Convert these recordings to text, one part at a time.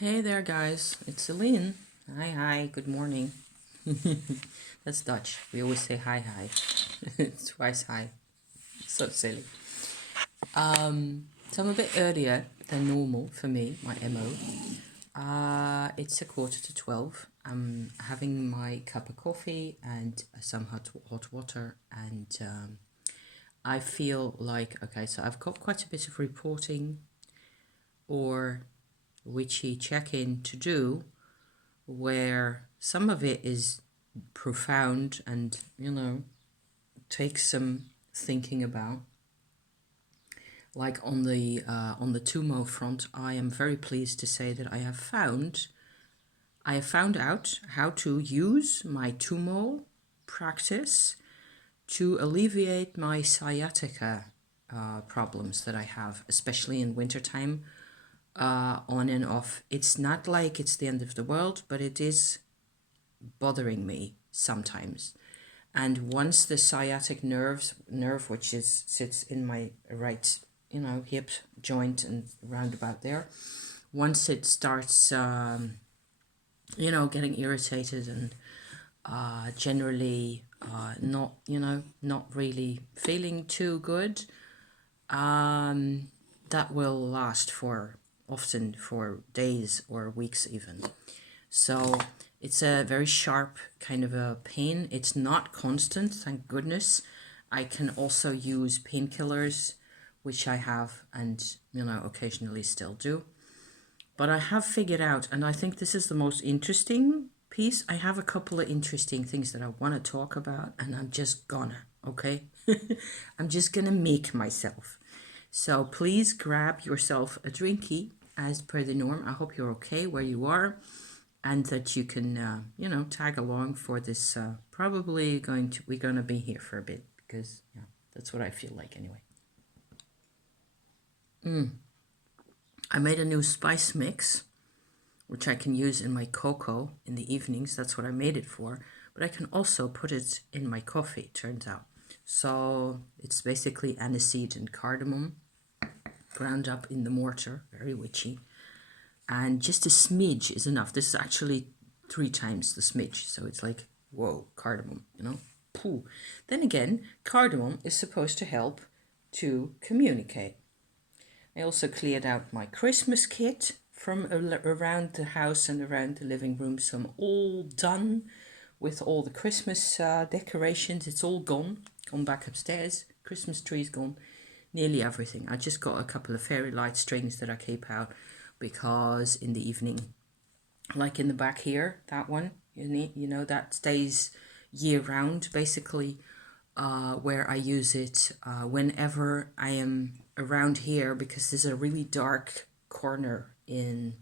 Hey there, guys. It's Celine. Hi, good morning. That's Dutch. We always say hi. Twice hi. So silly. So I'm a bit earlier than normal for me, my MO. It's a quarter to 12. I'm having my cup of coffee and some hot water, and I feel like, okay, so I've got quite a bit of reporting or witchy check-in to do, where some of it is profound and, takes some thinking about. Like on the Tummo front, I am very pleased to say that I have found out how to use my Tummo practice to alleviate my sciatica problems that I have, especially in wintertime, on and off. It's not like it's the end of the world, but it is bothering me sometimes. And once the sciatic nerve, which sits in my right, hip joint and round about there, once it starts, getting irritated and generally not really feeling too good, that will last often for days or weeks even. So it's a very sharp kind of a pain. It's not constant, thank goodness. I can also use painkillers, which I have and, occasionally still do. But I have figured out, and I think this is the most interesting piece. I have a couple of interesting things that I want to talk about, and I'm just gonna, okay? I'm just gonna make myself. So please grab yourself a drinky as per the norm. I hope you're okay where you are, and that you can, tag along for this. We're gonna be here for a bit because that's what I feel like anyway. I made a new spice mix, which I can use in my cocoa in the evenings. That's what I made it for. But I can also put it in my coffee, turns out. So it's basically aniseed and cardamom ground up in the mortar, very witchy. And just a smidge is enough. This is actually 3 times the smidge. So it's like, whoa, cardamom, Pooh. Then again, cardamom is supposed to help to communicate. I also cleared out my Christmas kit from around the house and around the living room. So I'm all done with all the Christmas decorations. It's all gone back upstairs. Christmas tree's gone. Nearly everything. I just got a couple of fairy light strings that I keep out because in the evening, like in the back here, that one, that stays year round basically, where I use it whenever I am around here, because there's a really dark corner in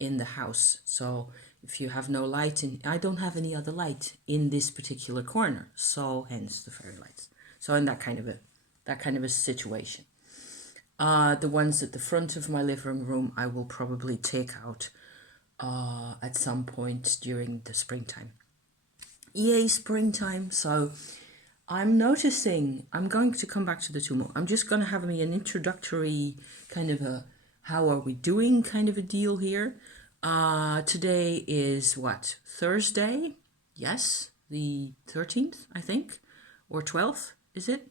the house. So if you have no light, I don't have any other light in this particular corner, so hence the fairy lights. So in that kind of a situation. The ones at the front of my living room I will probably take out at some point during the springtime. Yay, springtime. So I'm noticing, I'm going to come back to the Tummo. I'm just going to have me an introductory kind of a how are we doing kind of a deal here. Today is what? Thursday? Yes, the 13th, I think, or 12th, is it?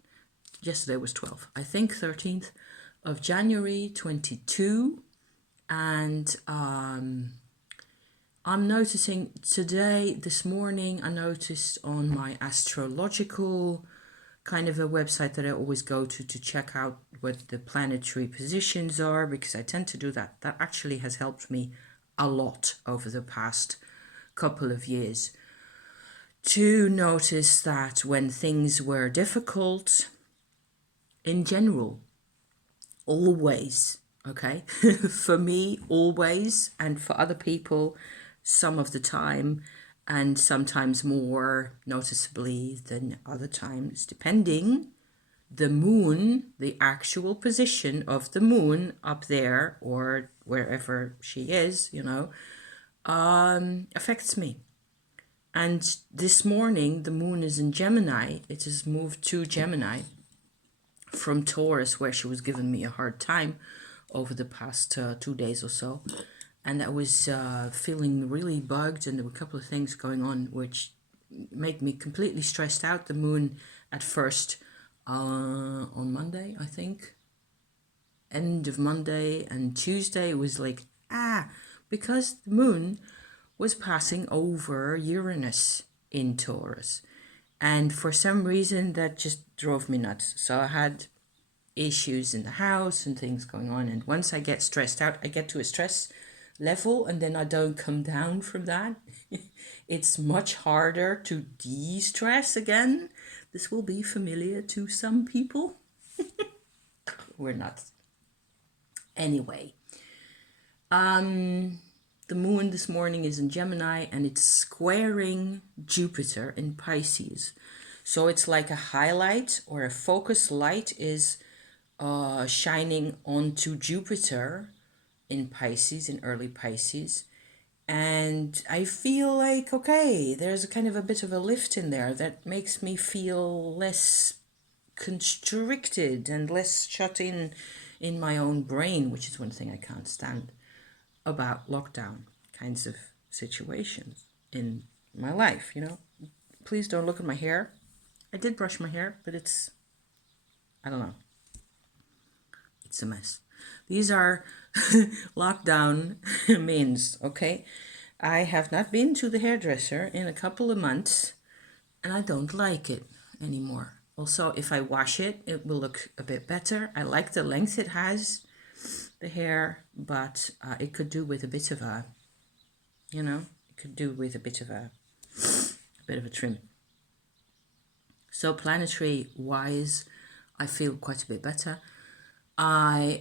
Yesterday was 12th. I think 13th of January 22. And I'm noticing this morning, I noticed on my astrological kind of a website that I always go to check out what the planetary positions are, because I tend to do that. That actually has helped me a lot over the past couple of years to notice that when things were difficult, in general, always, okay, for me, always, and for other people, some of the time, and sometimes more noticeably than other times, depending the moon, the actual position of the moon up there or wherever she is, affects me. And this morning, the moon is in Gemini. It has moved to Gemini from Taurus, where she was giving me a hard time over the past 2 days or so. and I was feeling really bugged, and there were a couple of things going on which made me completely stressed out. The moon at first on Monday, I think, end of Monday, and Tuesday was like, because the moon was passing over Uranus in Taurus. And for some reason, that just drove me nuts. So I had issues in the house and things going on. And once I get stressed out, I get to a stress level and then I don't come down from that. It's much harder to de-stress again. This will be familiar to some people. We're not. Anyway, the moon this morning is in Gemini and it's squaring Jupiter in Pisces. So it's like a highlight or a focus light is shining onto Jupiter in Pisces, in early Pisces. And I feel like, okay, there's a kind of a bit of a lift in there that makes me feel less constricted and less shut in my own brain, which is one thing I can't stand about lockdown kinds of situations in my life, you know. Please don't look at my hair. I did brush my hair, but it's, I don't know. It's a mess. These are lockdown means, okay? I have not been to the hairdresser in a couple of months and I don't like it anymore. Also, if I wash it, it will look a bit better. I like the length it has, the hair, but it could do with a bit of a, you know, it could do with a bit of a trim. So planetary wise, I feel quite a bit better. I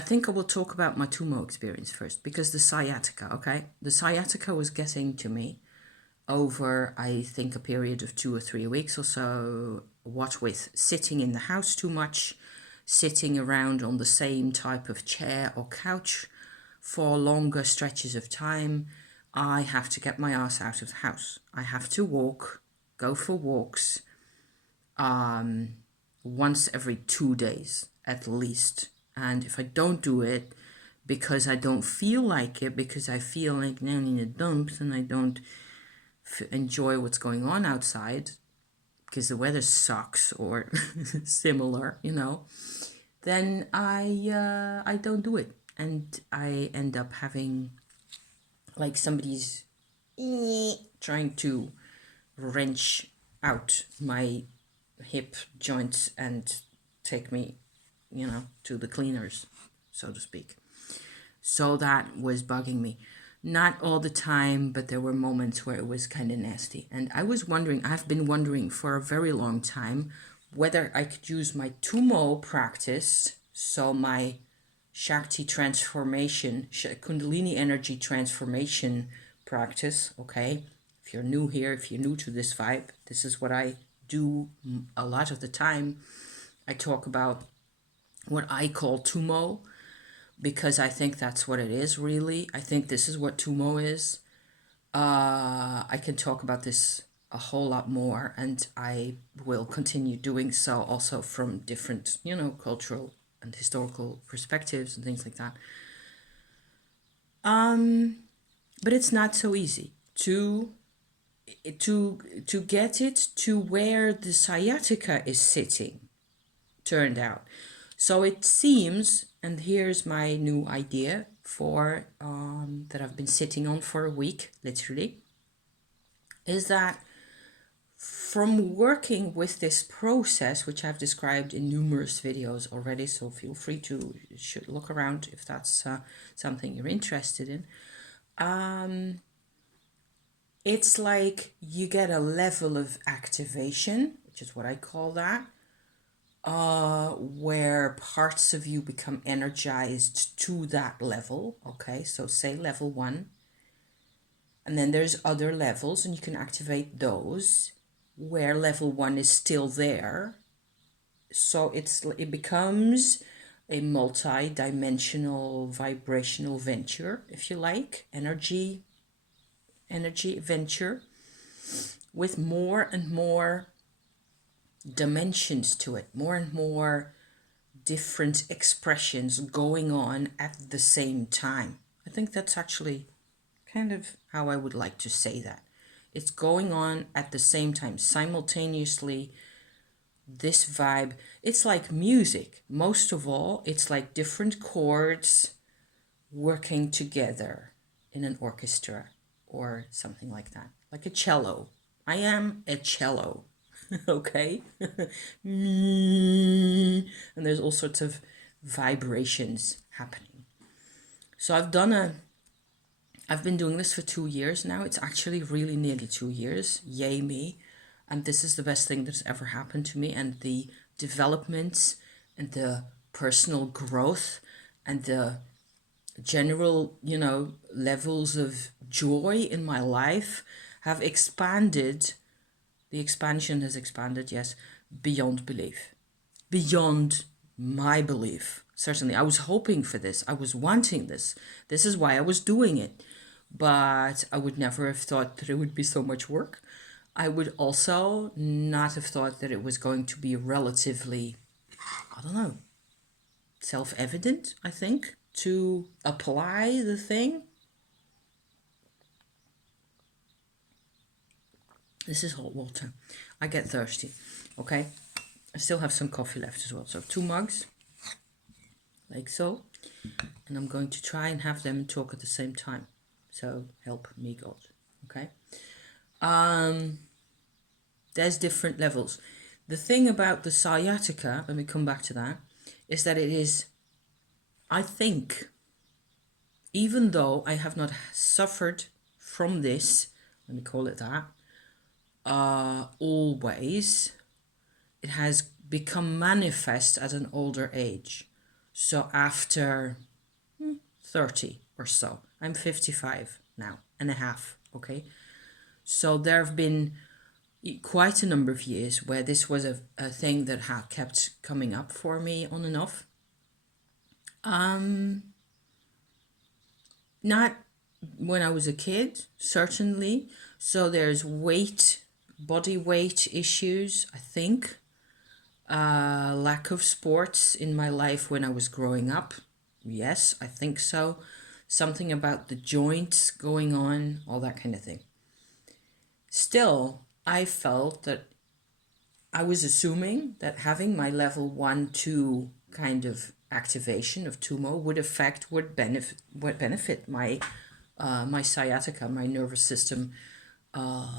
think I will talk about my Tummo experience first, because the sciatica, okay? The sciatica was getting to me over, I think, a period of 2 or 3 weeks or so, what with sitting in the house too much, sitting around on the same type of chair or couch for longer stretches of time. I have to get my ass out of the house. I have to walk, go for walks, once every 2 days at least. And if I don't do it because I don't feel like it, because I feel like now in the dumps and I don't enjoy what's going on outside because the weather sucks or similar, you know, then I don't do it. And I end up having like somebody's trying to wrench out my hip joints and take me, you know, to the cleaners, so to speak. So that was bugging me. Not all the time, but there were moments where it was kind of nasty. And I was wondering, I've been wondering for a very long time whether I could use my Tummo practice, so my Shakti transformation, Kundalini energy transformation practice, okay? If you're new here, if you're new to this vibe, this is what I do a lot of the time. I talk about what I call Tummo, because I think that's what it is, really. I think this is what Tummo is. I can talk about this a whole lot more, and I will continue doing so also from different, you know, cultural and historical perspectives and things like that. But it's not so easy to get it to where the sciatica is sitting, turned out. So it seems, and here's my new idea for that I've been sitting on for a week, literally, is that from working with this process, which I've described in numerous videos already, so feel free to look around if that's something you're interested in. It's like you get a level of activation, which is what I call that, where parts of you become energized to that level. Okay, so say level 1. And then there's other levels, and you can activate those where level 1 is still there. So it becomes a multi-dimensional vibrational venture, if you like, energy venture with more and more dimensions to it, more and more different expressions going on at the same time. I think that's actually kind of how I would like to say that. It's going on at the same time, simultaneously. This vibe, it's like music. Most of all, it's like different chords working together in an orchestra or something like that, like a cello. I am a cello, okay? And there's all sorts of vibrations happening. So I've been doing this for 2 years now. It's actually really nearly 2 years. Yay me. And this is the best thing that's ever happened to me. And the developments and the personal growth and the general, levels of joy in my life have expanded. The expansion has expanded, yes, beyond belief, beyond my belief. Certainly, I was hoping for this. I was wanting this. This is why I was doing it. But I would never have thought that it would be so much work. I would also not have thought that it was going to be relatively, I don't know, self evident, I think, to apply the thing. This is hot water. I get thirsty, okay? I still have some coffee left as well. So 2 mugs, like so. And I'm going to try and have them and talk at the same time. So help me God, okay? There's different levels. The thing about the sciatica, let me come back to that, is that it is, I think, even though I have not suffered from this, let me call it that, always, it has become manifest at an older age. So after 30 or so, I'm 55 now and a half, okay? So there have been quite a number of years where this was a thing that kept coming up for me on and off. Not when I was a kid, certainly. So there's body weight issues, I think. Lack of sports in my life when I was growing up. Yes, I think so. Something about the joints going on, all that kind of thing. Still, I felt that I was assuming that having my level 1, 2 kind of activation of Tummo would benefit my my sciatica, my nervous system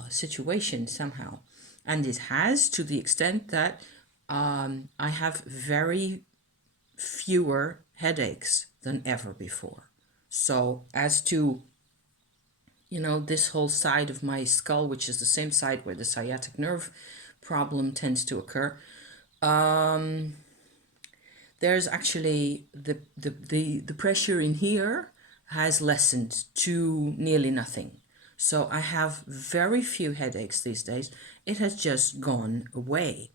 situation somehow. And it has, to the extent that I have very fewer headaches than ever before. So as to, this whole side of my skull, which is the same side where the sciatic nerve problem tends to occur, there's actually the pressure in here has lessened to nearly nothing. So I have very few headaches these days. It has just gone away.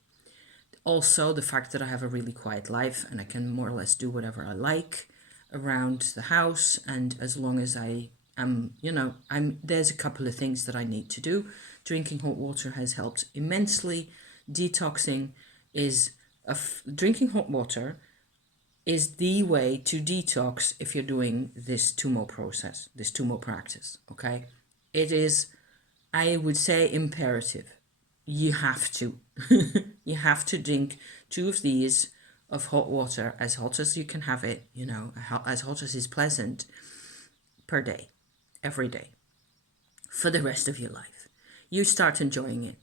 Also, the fact that I have a really quiet life and I can more or less do whatever I like around the house, and as long as I am, there's a couple of things that I need to do. Drinking hot water has helped immensely. Detoxing is drinking hot water is the way to detox if you're doing this Tummo process, this Tummo practice, okay? It is, I would say, imperative. You have to. You have to drink 2 of these of hot water, as hot as you can have it, as hot as is pleasant, per day, every day, for the rest of your life. You start enjoying it.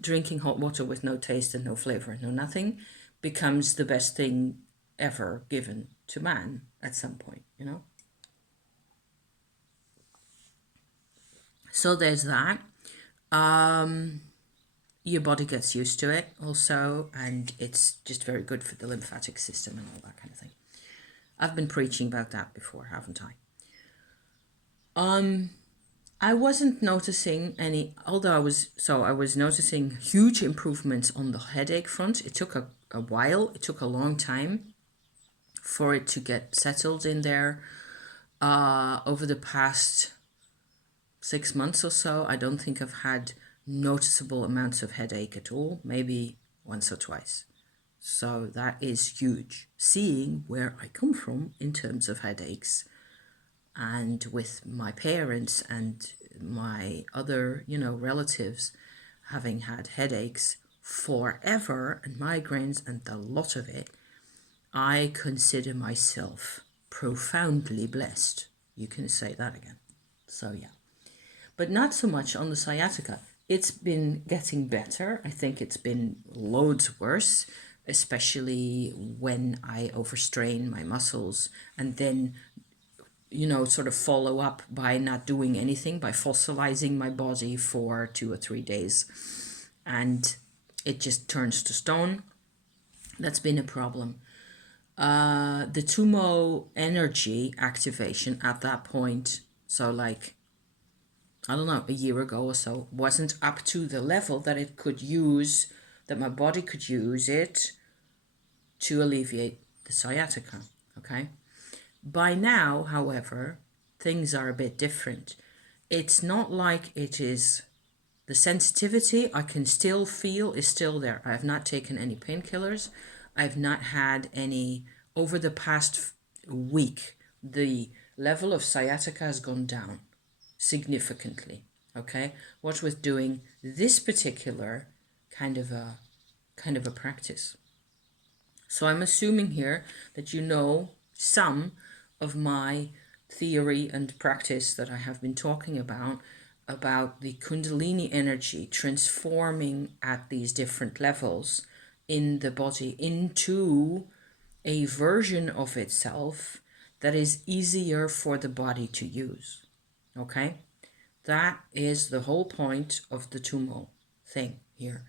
Drinking hot water with no taste and no flavor, no nothing, becomes the best thing ever given to man at some point, So there's that. Your body gets used to it also, and it's just very good for the lymphatic system and all that kind of thing. I've been preaching about that before, haven't I? I wasn't noticing any, although I was noticing huge improvements on the headache front. It took a while, it took a long time for it to get settled in there. Over the past 6 months or so, I don't think I've had noticeable amounts of headache at all, maybe once or twice. So that is huge, seeing where I come from in terms of headaches and with my parents and my other, relatives having had headaches forever and migraines and a lot of it, I consider myself profoundly blessed. You can say that again. So, yeah. But not so much on the sciatica. It's been getting better. I think it's been loads worse, especially when I overstrain my muscles and then, sort of follow up by not doing anything, by fossilizing my body for 2 or 3 days. And it just turns to stone. That's been a problem. The Tummo energy activation at that point, so like, I don't know, a year ago or so, wasn't up to the level that it could use, that my body could use it to alleviate the sciatica. Okay. By now, however, things are a bit different. It's not like it is, the sensitivity I can still feel is still there. I have not taken any painkillers. I've not had any, over the past week, the level of sciatica has gone down significantly. Okay. What with doing this particular kind of a practice. So I'm assuming here that you know some of my theory and practice that I have been talking about the Kundalini energy transforming at these different levels in the body into a version of itself that is easier for the body to use. Okay? That is the whole point of the Tummo thing here,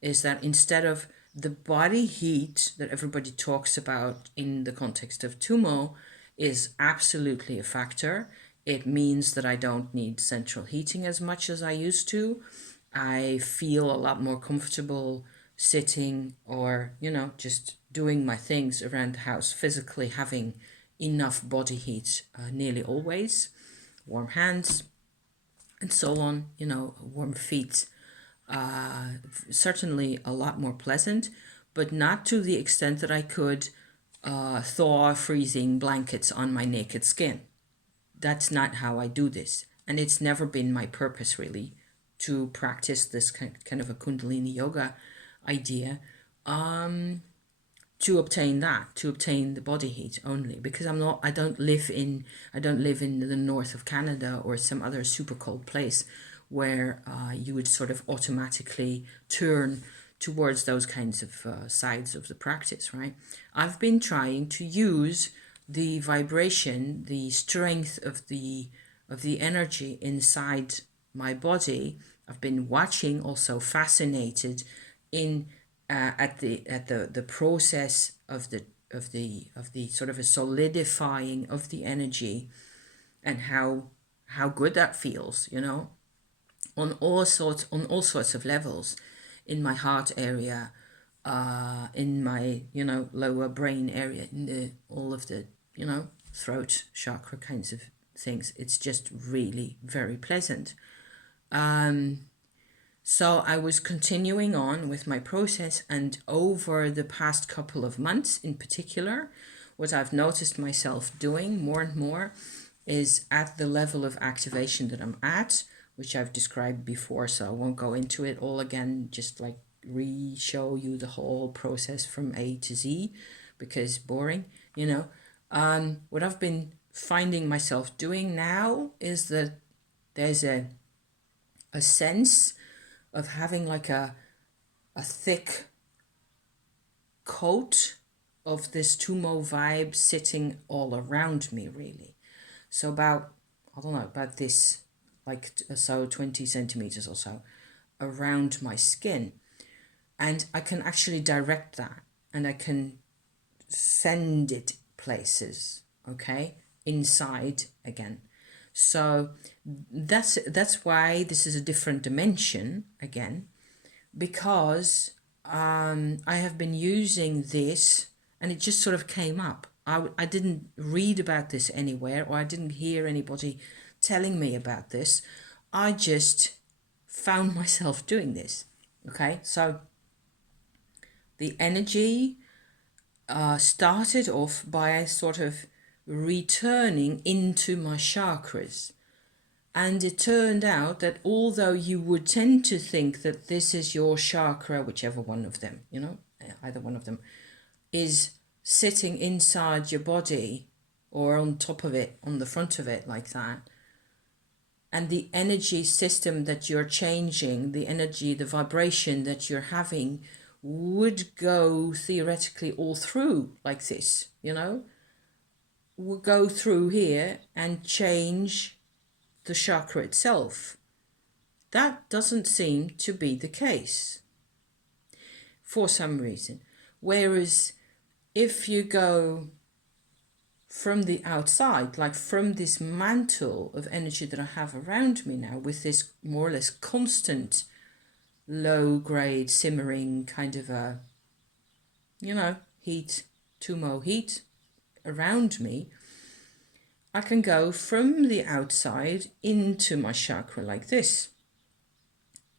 is that instead of the body heat that everybody talks about in the context of Tummo is absolutely a factor. It means that I don't need central heating as much as I used to. I feel a lot more comfortable sitting or, just doing my things around the house, physically having enough body heat nearly always, warm hands, and so on, warm feet. Certainly a lot more pleasant, but not to the extent that I could thaw freezing blankets on my naked skin. That's not how I do this. And it's never been my purpose, really, to practice this kind of a Kundalini yoga idea. To obtain the body heat only, because I don't live in the north of Canada or some other super cold place where you would sort of automatically turn towards those kinds of sides of the practice, right? I've been trying to use the vibration, the strength of the energy inside my body. I've been watching, also fascinated in at the process of the sort of a solidifying of the energy, and how good that feels, on all sorts of levels, in my heart area, in my lower brain area, in the all of the throat chakra kinds of things. It's just really very pleasant. So I was continuing on with my process, and over the past couple of months in particular, what I've noticed myself doing more and more is at the level of activation that I'm at, which I've described before, so I won't go into it all again, just like re-show you the whole process from A to Z, because boring, What I've been finding myself doing now is that there's a sense of having like a thick coat of this Tummo vibe sitting all around me, really. So about, I don't know, about this, like, so 20 centimeters or so around my skin. And I can actually direct that, and I can send it places, okay, inside again. So that's why this is a different dimension again, because I have been using this, and it just sort of came up. I didn't read about this anywhere, or I didn't hear anybody telling me about this. I just found myself doing this. Okay, so the energy started off by sort of returning into my chakras. And it turned out that although you would tend to think that this is your chakra, whichever one of them, either one of them, is sitting inside your body or on top of it, on the front of it like that, and the energy system that you're changing, the energy, the vibration that you're having would go theoretically all through like this, would go through here and change the chakra itself. That doesn't seem to be the case for some reason. Whereas if you go from the outside, like from this mantle of energy that I have around me now, with this more or less constant low grade simmering kind of a, heat, Tummo heat around me, I can go from the outside into my chakra like this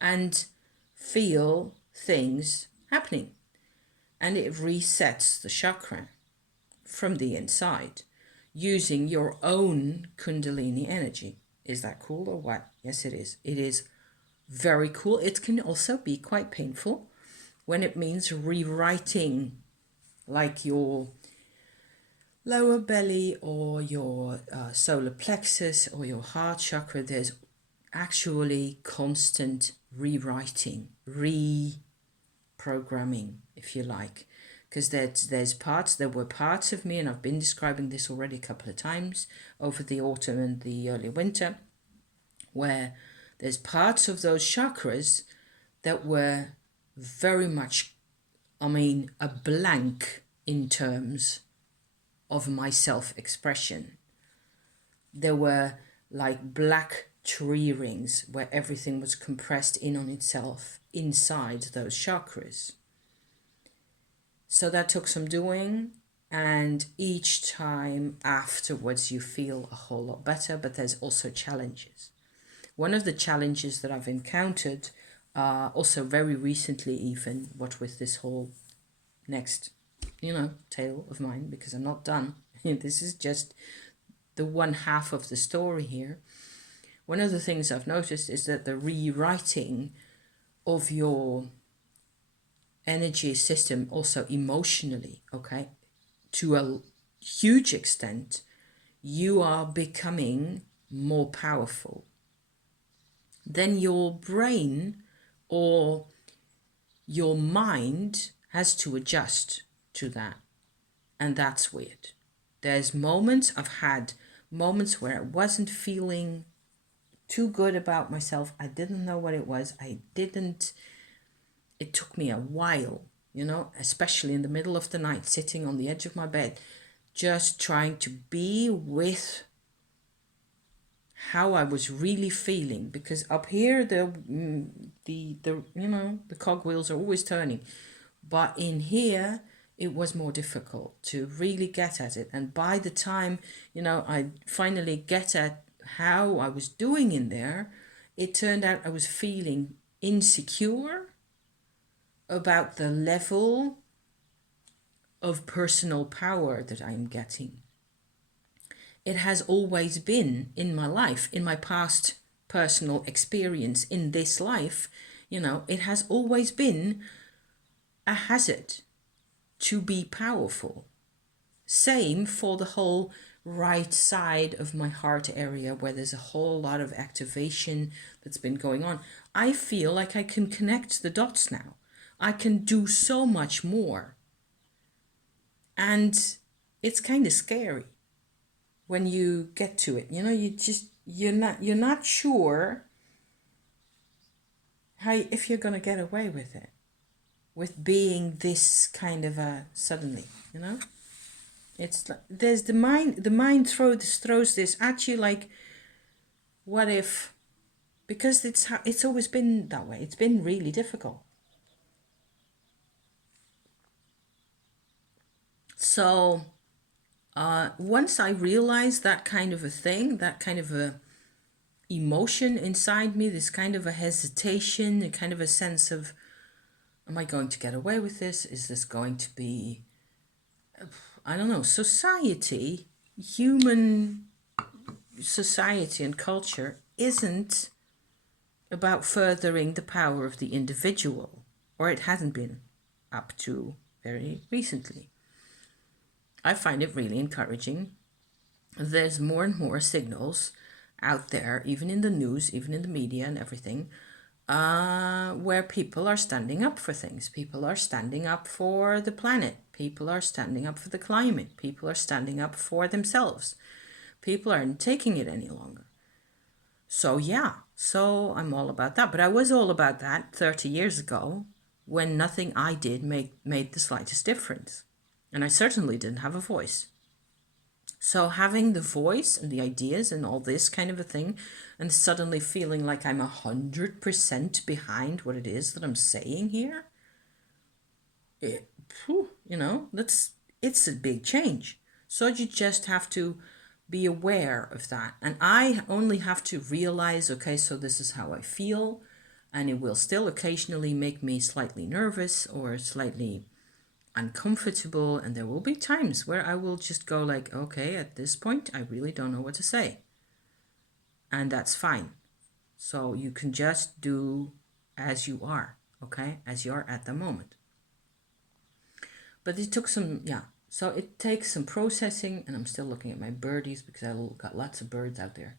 and feel things happening, and it resets the chakra from the inside using your own Kundalini energy. Is that cool or what? Yes, it is. It is very cool. It can also be quite painful when it means rewriting like your lower belly or your solar plexus or your heart chakra. There's actually constant rewriting, reprogramming, if you like. Because there were parts of me, and I've been describing this already a couple of times over the autumn and the early winter, where there's parts of those chakras that were very much, a blank in terms of my self-expression. There were like black tree rings where everything was compressed in on itself inside those chakras. So that took some doing, and each time afterwards you feel a whole lot better, but there's also challenges. One of the challenges that I've encountered, also very recently even, what with this whole next, tale of mine, because I'm not done. This is just the one half of the story here. One of the things I've noticed is that the rewriting of your energy system, also emotionally, okay, to a huge extent, you are becoming more powerful. Then your brain or your mind has to adjust to that. And that's weird. There's moments, I've had moments where I wasn't feeling too good about myself. I didn't know what it was. It took me a while, especially in the middle of the night, sitting on the edge of my bed, just trying to be with how I was really feeling, because up here the cogwheels are always turning, but in here it was more difficult to really get at it. And by the time I finally get at how I was doing in there, it turned out I was feeling insecure about the level of personal power that I'm getting. It has always been in my life, in my past personal experience in this life, it has always been a hazard to be powerful. Same for the whole right side of my heart area, where there's a whole lot of activation that's been going on. I feel like I can connect the dots now. I can do so much more. And it's kind of scary when you get to it. You're not sure if you're going to get away with it, with being this kind of a suddenly, It's like, there's the mind throws this at you, like, what if, because it's always been that way. It's been really difficult. So once I realized that kind of a thing, that kind of a emotion inside me, this kind of a hesitation, a kind of a sense of, am I going to get away with this? Is this going to be, I don't know, society human society and culture isn't about furthering the power of the individual, or it hasn't been up to very recently. I find it really encouraging. There's more and more signals out there, even in the news, even in the media and everything, where people are standing up for things. People are standing up for the planet. People are standing up for the climate. People are standing up for themselves. People aren't taking it any longer. So yeah, so I'm all about that. But I was all about that 30 years ago when nothing I did made the slightest difference. And I certainly didn't have a voice. So having the voice and the ideas and all this kind of a thing, and suddenly feeling like I'm 100% behind what it is that I'm saying here, it's a big change. So you just have to be aware of that. And I only have to realize, okay, so this is how I feel, and it will still occasionally make me slightly nervous or slightly uncomfortable, and there will be times where I will just go like, okay, at this point I really don't know what to say, and that's fine. So you can just do as you are, okay, as you are at the moment. But it took some, so it takes some processing, and I'm still looking at my birdies because I've got lots of birds out there.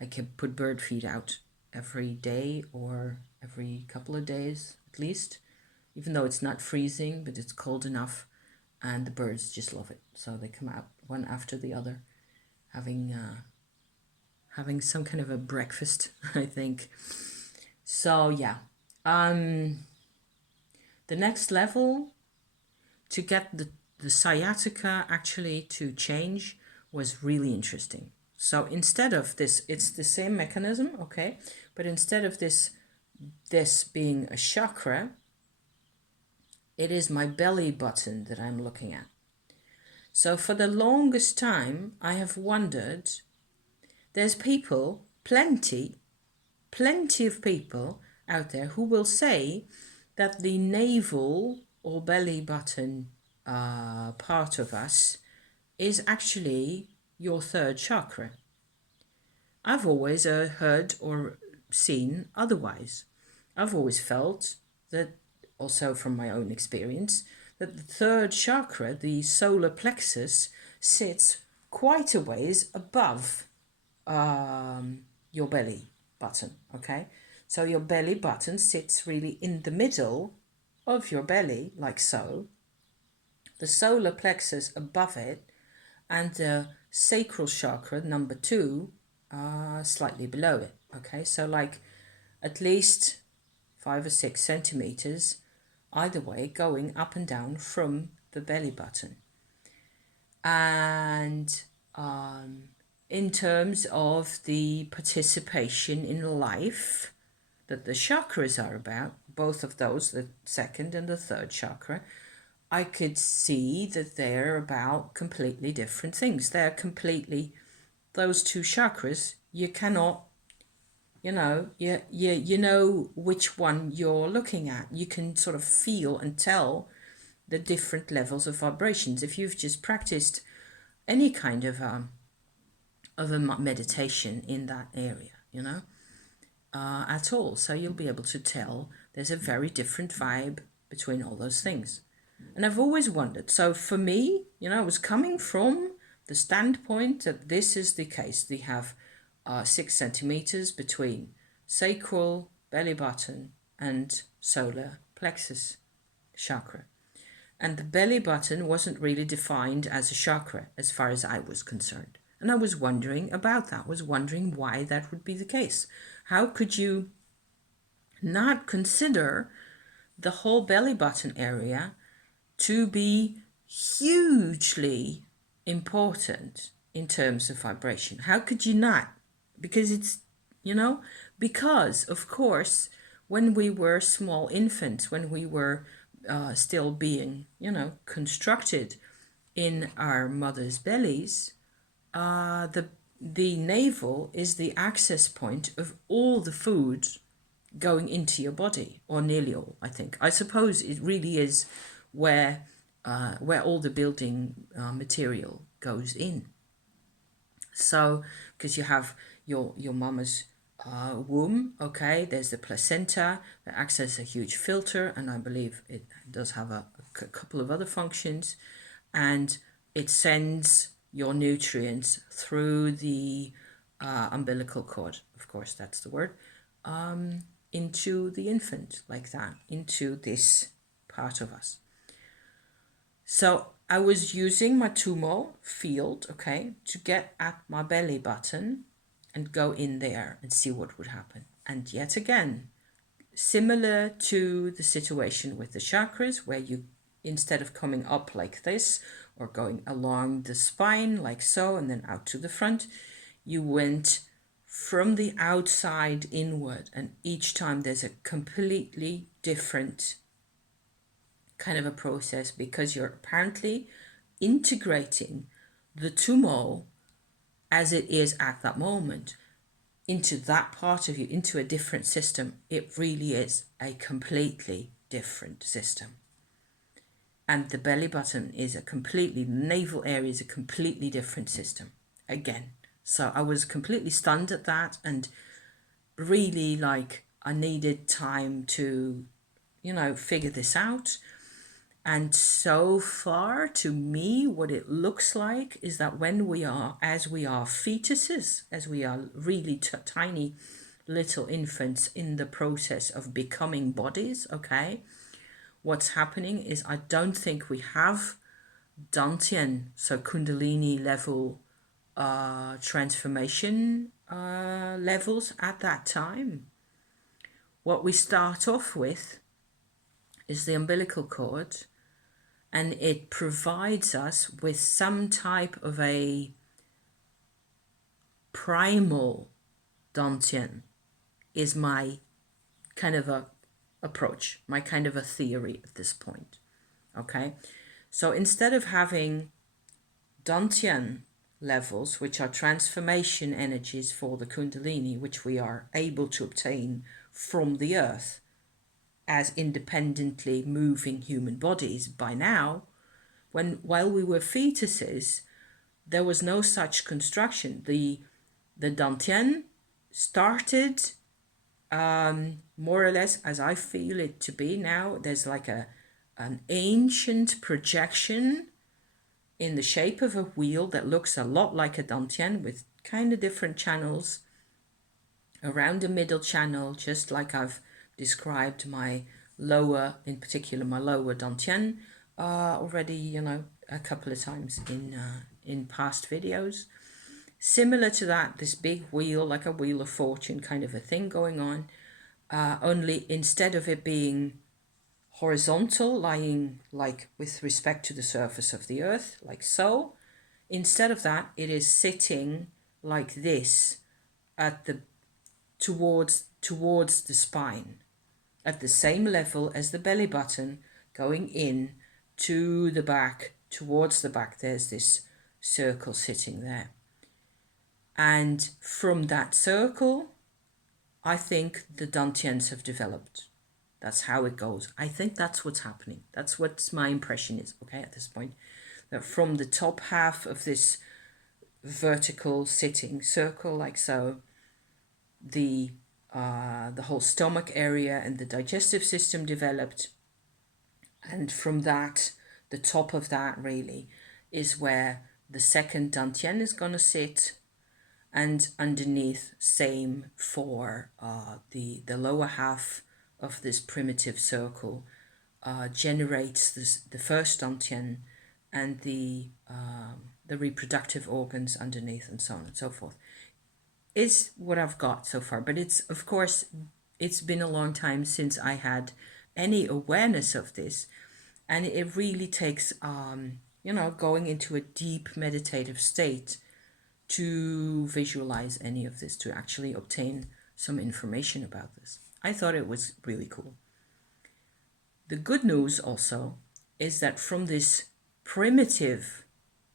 I can put bird feed out every day or every couple of days at least, even though it's not freezing, but it's cold enough, and the birds just love it. So they come out one after the other, having some kind of a breakfast, I think. So yeah, the next level to get the sciatica actually to change was really interesting. So instead of this, it's the same mechanism, okay, but instead of this being a chakra, it is my belly button that I'm looking at. So for the longest time, I have wondered, there's people, plenty of people out there who will say that the navel or belly button part of us is actually your third chakra. I've always heard or seen otherwise. I've always felt that, also from my own experience, that the third chakra, the solar plexus, sits quite a ways above your belly button, okay? So your belly button sits really in the middle of your belly, like so. The solar plexus above it, and the sacral chakra, number 2, slightly below it, okay? So like at least 5 or 6 centimeters either way, going up and down from the belly button. And in terms of the participation in life that the chakras are about, both of those, the second and the third chakra, I could see that they're about completely different things. They're completely, those two chakras, you cannot, you know which one you're looking at. You can sort of feel and tell the different levels of vibrations. If you've just practiced any kind of a meditation in that area, at all. So you'll be able to tell there's a very different vibe between all those things. And I've always wondered, so for me, I was coming from the standpoint that this is the case. They have 6 centimeters between sacral, belly button, and solar plexus chakra. And the belly button wasn't really defined as a chakra as far as I was concerned. And I was wondering about that, was wondering why that would be the case. How could you not consider the whole belly button area to be hugely important in terms of vibration? How could you not? Because it's, because of course, when we were small infants, when we were still being, constructed in our mother's bellies, the navel is the access point of all the food going into your body, or nearly all, I think. I suppose it really is where all the building material goes in. So, because you have your mama's womb, okay, there's the placenta that acts as a huge filter, and I believe it does have a couple of other functions, and it sends your nutrients through the umbilical cord, of course, that's the word, into the infant, like that, into this part of us. So I was using my Tummo field, okay, to get at my belly button and go in there and see what would happen. And yet again, similar to the situation with the chakras, where you, instead of coming up like this or going along the spine like so and then out to the front, you went from the outside inward, and each time there's a completely different kind of a process, because you're apparently integrating the Tummo as it is at that moment into that part of you, into a different system. It really is a completely different system. And the belly button is a completely, the navel area is a completely different system again. So I was completely stunned at that, and really, like, I needed time to, figure this out. And so far, to me, what it looks like is that when we are, as we are fetuses, as we are really tiny little infants in the process of becoming bodies, okay, what's happening is, I don't think we have Dantian, so Kundalini level transformation levels at that time. What we start off with is the umbilical cord, and it provides us with some type of a primal Dantian, is my kind of a approach, my kind of a theory at this point. Okay, so instead of having Dantian levels, which are transformation energies for the Kundalini, which we are able to obtain from the earth as independently moving human bodies by now, while we were fetuses, there was no such construction. The Dantian started more or less as I feel it to be now. There's like an ancient projection in the shape of a wheel that looks a lot like a Dantian, with kind of different channels around the middle channel, just like I've described my lower, in particular my lower Dantian already, a couple of times in past videos. Similar to that, this big wheel, like a wheel of fortune kind of a thing going on, only instead of it being horizontal, lying like with respect to the surface of the earth, like so, instead of that, it is sitting like this at the towards the spine, at the same level as the belly button, going in to the back, towards the back. There's this circle sitting there. And from that circle, I think the Dantians have developed. That's how it goes. I think that's what's happening. That's what my impression is, okay, at this point. That from the top half of this vertical sitting circle, like so, the whole stomach area and the digestive system developed. And from that, the top of that really is where the second Dantian is going to sit, and underneath, same for the lower half of this primitive circle, generates the first Dantian, and the reproductive organs underneath, and so on and so forth, is what I've got so far. But it's, of course, it's been a long time since I had any awareness of this, and it really takes going into a deep meditative state to visualize any of this, to actually obtain some information about this. I thought it was really cool. The good news also is that from this primitive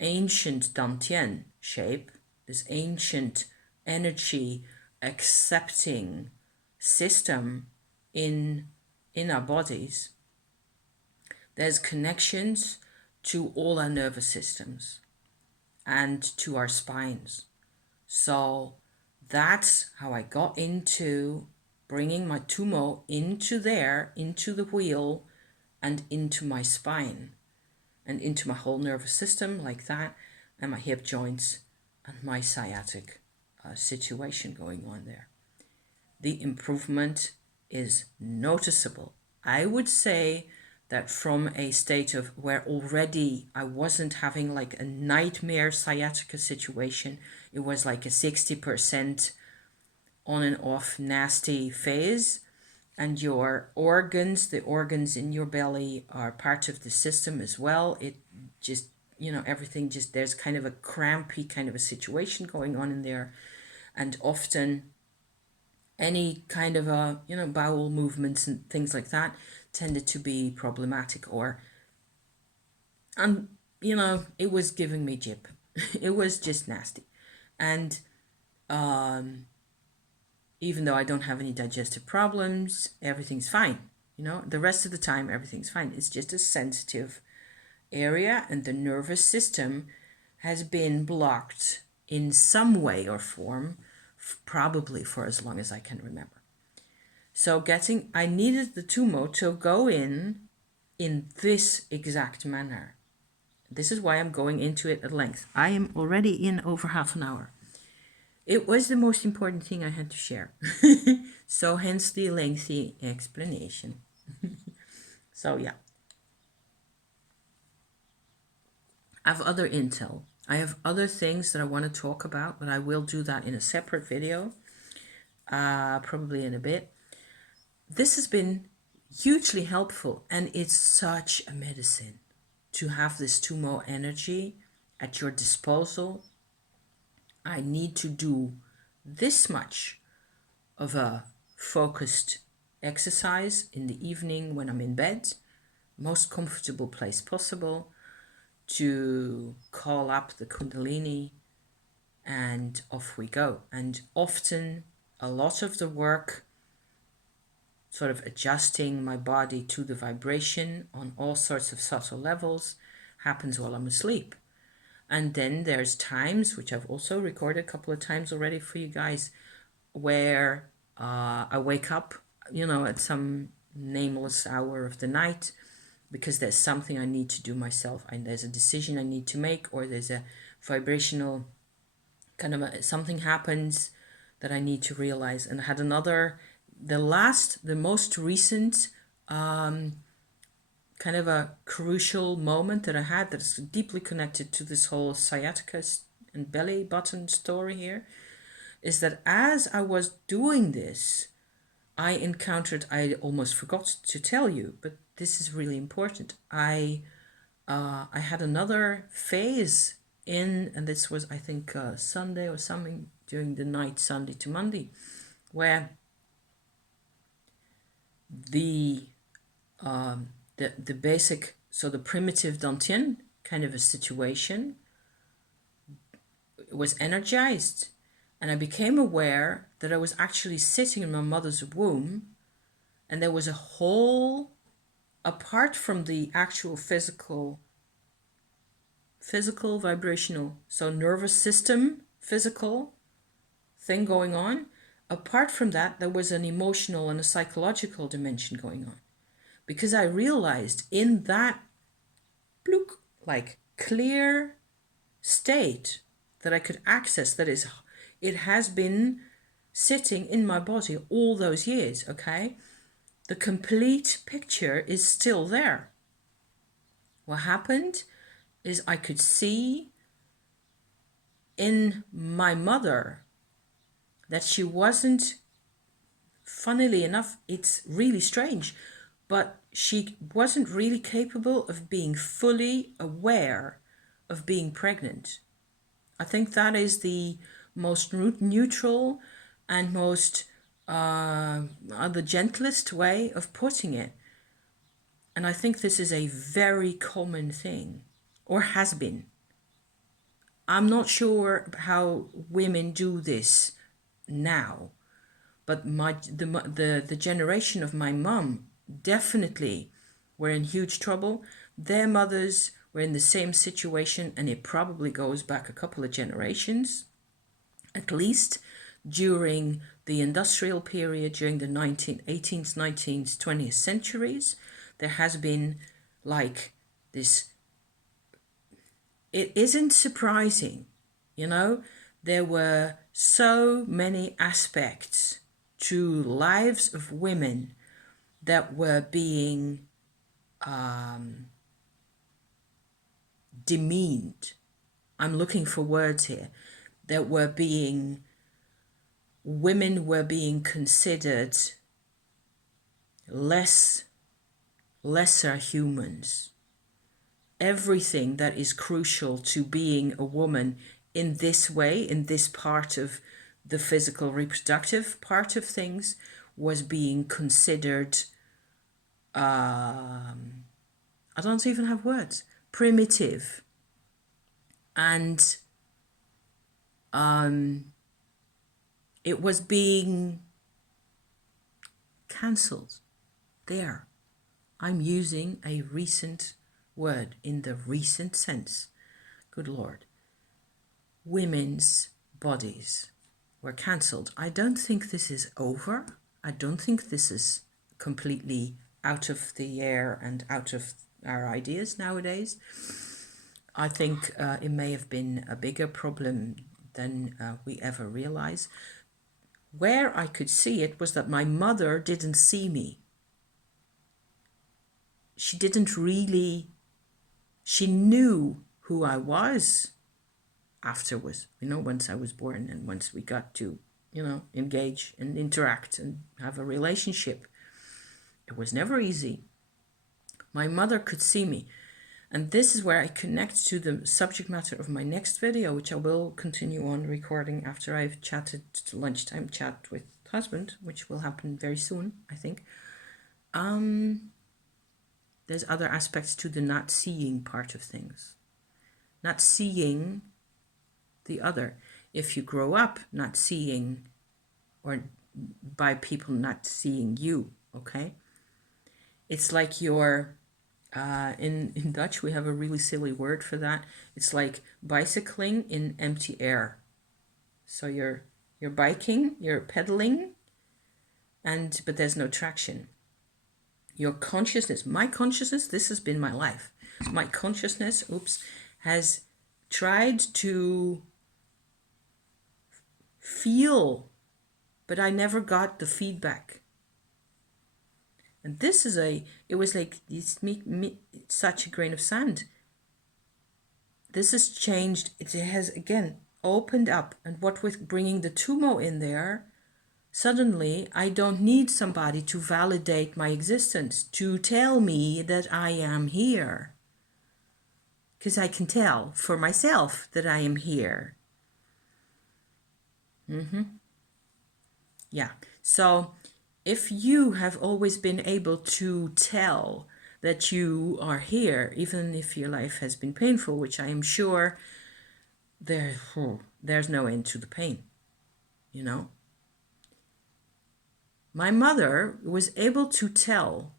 ancient Dantian shape, this ancient energy accepting system in our bodies, there's connections to all our nervous systems and to our spines. So that's how I got into bringing my Tummo into there, into the wheel, and into my spine, and into my whole nervous system like that, and my hip joints, and my sciatic situation going on there. The improvement is noticeable. I would say that from a state of where already I wasn't having like a nightmare sciatica situation, it was like a 60% on and off nasty phase. And your organs, the organs in your belly, are part of the system as well. It just, everything just, there's kind of a crampy kind of a situation going on in there. And often any kind of bowel movements and things like that tended to be problematic, and it was giving me jip. It was just nasty. And even though I don't have any digestive problems, everything's fine. The rest of the time everything's fine. It's just a sensitive area, and the nervous system has been blocked in some way or form, probably for as long as I can remember. So I needed the Tummo to go in this exact manner. This is why I'm going into it at length. I am already in over half an hour. It was the most important thing I had to share. So hence the lengthy explanation. So yeah. I have other intel. I have other things that I want to talk about, but I will do that in a separate video, probably in a bit. This has been hugely helpful, and it's such a medicine to have this Tummo energy at your disposal. I need to do this much of a focused exercise in the evening when I'm in bed, most comfortable place possible, to call up the Kundalini, and off we go. And often a lot of the work, sort of adjusting my body to the vibration on all sorts of subtle levels, happens while I'm asleep. And then there's times, which I've also recorded a couple of times already for you guys, where I wake up, at some nameless hour of the night, because there's something I need to do myself, and there's a decision I need to make, or there's a vibrational kind of something happens that I need to realize. And I had the most recent kind of a crucial moment that I had that's deeply connected to this whole sciatica and belly button story here, is that as I was doing this, I almost forgot to tell you, but this is really important. I had another phase and this was, I think, Sunday or something, during the night, Sunday to Monday, where the basic, so the primitive Dantian kind of a situation was energized, and I became aware that I was actually sitting in my mother's womb, and there was a whole, apart from the actual physical vibrational, so nervous system, physical thing going on, apart from that, there was an emotional and a psychological dimension going on. Because I realized in that bloop, like clear state that I could access, that is, it has been sitting in my body all those years, okay? The complete picture is still there. What happened is I could see in my mother that she wasn't, funnily enough, it's really strange, but she wasn't really capable of being fully aware of being pregnant. I think that is the most neutral and most the gentlest way of putting it. And I think this is a very common thing, or has been. I'm not sure how women do this now, but the generation of my mum definitely were in huge trouble. Their mothers were in the same situation, and it probably goes back a couple of generations. at least during the industrial period, during the 18th, 19th, 20th centuries, there has been like this. It isn't surprising, you know, there were so many aspects to lives of women that were being demeaned. I'm looking for words here. That were being, women were being considered lesser humans. Everything that is crucial to being a woman in this way, in this part of the physical reproductive part of things, was being considered, I don't even have words, primitive. And it was being cancelled. There, I'm using a recent word in the recent sense. Good Lord. Women's bodies were cancelled. I don't think this is over. I don't think this is completely out of the air and out of our ideas nowadays. I think it may have been a bigger problem than we ever realize. Where I could see it was that my mother didn't see me. She didn't really, she knew who I was afterwards, you know, once I was born and once we got to, you know, engage and interact and have a relationship. It was never easy. My mother could see me. And this is where I connect to the subject matter of my next video, which I will continue on recording after I've chatted lunchtime chat with husband, which will happen very soon, I think. There's other aspects to the not seeing part of things. Not seeing the other. If you grow up not seeing, or by people not seeing you, okay? It's like you're, in Dutch, we have a really silly word for that. It's like bicycling in empty air. So you're biking, you're pedaling, but there's no traction. Your consciousness, my consciousness, this has been my life. My consciousness, has tried to feel, but I never got the feedback. And this is it was like it's such a grain of sand. This has changed. It has, again, opened up. And what with bringing the Tummo in there, suddenly I don't need somebody to validate my existence, to tell me that I am here. Because I can tell for myself that I am here. Yeah. So if you have always been able to tell that you are here, even if your life has been painful, which I am sure there's no end to the pain, you know. My mother was able to tell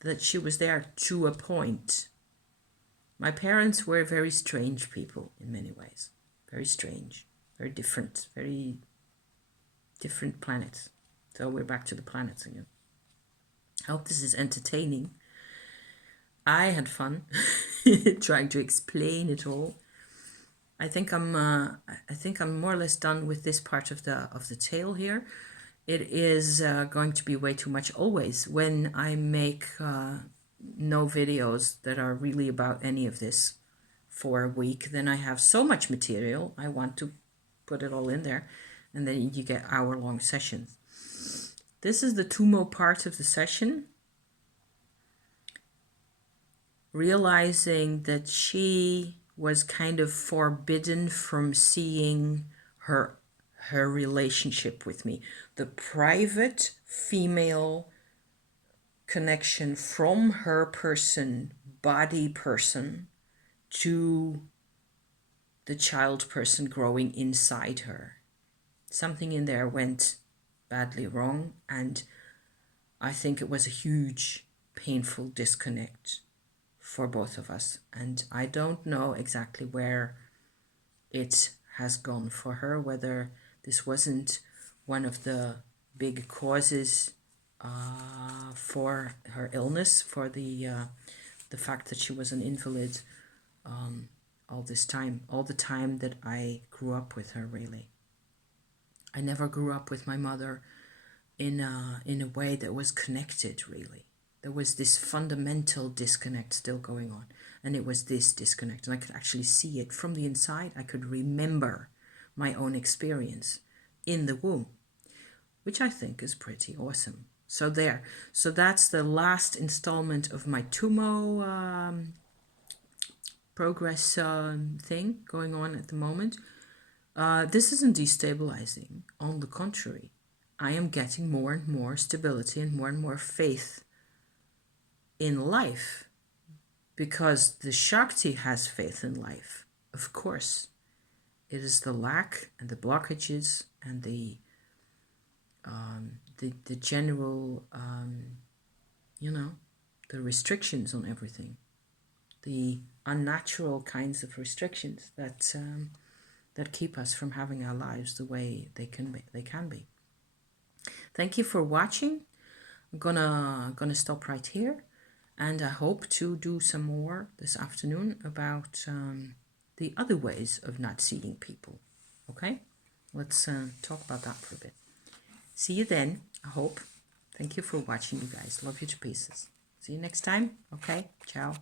that she was there to a point. My parents were very strange people in many ways. Very strange, very different planets. So we're back to the planets again. I hope this is entertaining. I had fun trying to explain it all. I think I'm more or less done with this part of the tale here. It is going to be way too much always when I make no videos that are really about any of this for a week. Then I have so much material. I want to put it all in there, and then you get hour-long sessions. This is the Tummo part of the session. Realizing that she was kind of forbidden from seeing her relationship with me, the private female connection from her body person, to the child person growing inside her. Something in there went badly wrong, and I think it was a huge, painful disconnect for both of us. And I don't know exactly where it has gone for her, whether this wasn't one of the big causes for her illness, for the fact that she was an invalid all this time, all the time that I grew up with her, really. I never grew up with my mother in a way that was connected, really. There was this fundamental disconnect still going on, and it was this disconnect, and I could actually see it from the inside. I could remember my own experience in the womb, which I think is pretty awesome. So there. So that's the last installment of my Tummo progress thing going on at the moment. This isn't destabilizing. On the contrary, I am getting more and more stability and more faith in life, because the Shakti has faith in life. Of course, it is the lack and the blockages and the general, the restrictions on everything, the unnatural kinds of restrictions that keep us from having our lives the way they can be. Thank you for watching. I'm gonna stop right here, and I hope to do some more this afternoon about the other ways of not seeing people. Okay, let's talk about that for a bit. See you then, I hope. Thank you for watching, you guys. Love you to pieces. See you next time. Okay, ciao.